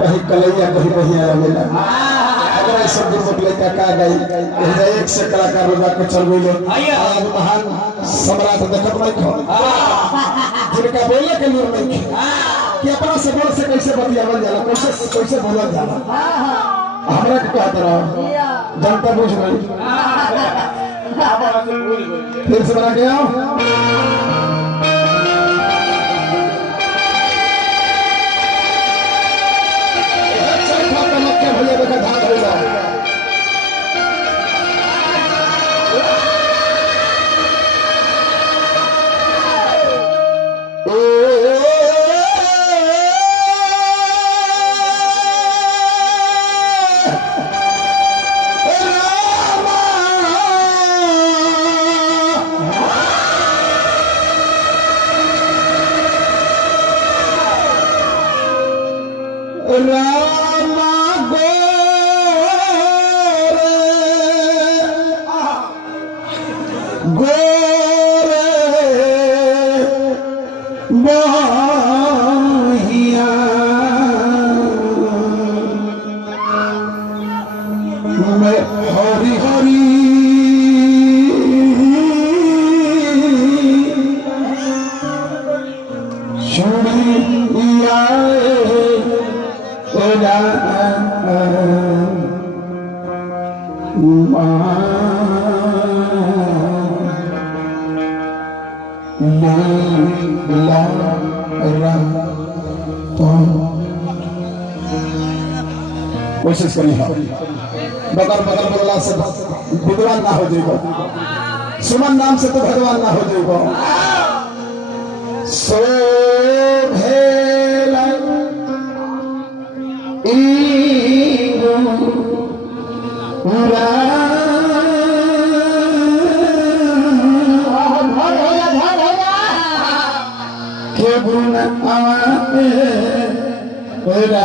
कहीं कलैया कहीं कहीं मिला अगर सब दिन बदले का गई एक से कलाकार लोग को चल गए महान सम्राट देखत नहीं खो जिनका बोले के लिए नहीं कि अपना से बोल से कैसे बतियावल जाला कैसे बोलल जाला हमरा के कहत रहा जनता बुझ गई फिर से बना के आओ हरी हरी सुनिया कोशिश करी बगल बगल बोला से विद्वान ना हो जाएगा सुमन नाम से तो भगवान ना हो जाएगा सो भेला के गुण आवे ला